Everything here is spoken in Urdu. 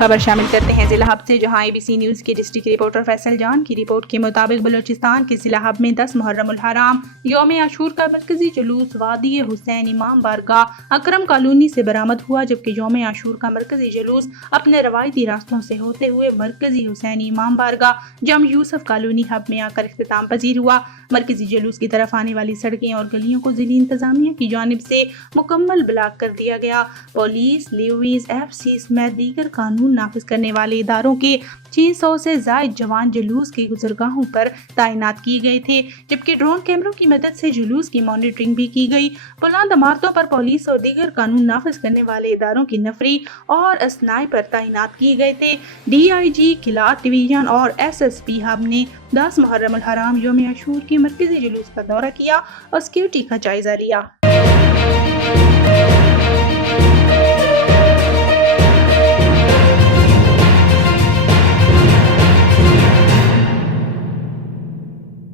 خبر شامل کرتے ہیں ضلع حب سے، جہاں ABC نیوز کے ڈسٹرکٹ رپورٹر فیصل جان کی رپورٹ کے مطابق بلوچستان کے ضلع حب میں 10 محرم الحرام یوم عاشعور کا مرکزی جلوس وادی حسین امام بارگاہ اکرم کالونی سے برآمد ہوا، جبکہ یوم عاشعور کا مرکزی جلوس اپنے روایتی راستوں سے ہوتے ہوئے مرکزی حسین امام بارگاہ جم یوسف کالونی حب میں آ کر اختتام پذیر ہوا۔ مرکزی جلوس کی طرف آنے والی سڑکیں اور گلیوں کو ضلعی انتظامیہ کی جانب سے مکمل بلاک کر دیا گیا۔ پولیس، لیویز، FC سمیت دیگر قانون نافذ کرنے والے اداروں کے 600 سے زائد جوان جلوس کی گزرگاہوں پر تعینات کیے گئے تھے، جبکہ ڈرون کیمروں کی مدد سے جلوس کی مانیٹرنگ بھی کی گئی۔ بلند عمارتوں پر پولیس اور دیگر قانون نافذ کرنے والے اداروں کی نفری اور اسنائپر تعینات کیے گئے تھے۔ DIG کلاٹ ڈویژن اور SSP ہب نے 10 محرم الحرام یوم عاشور کے مرکزی جلوس کا دورہ کیا اور سیکیورٹی کا جائزہ لیا۔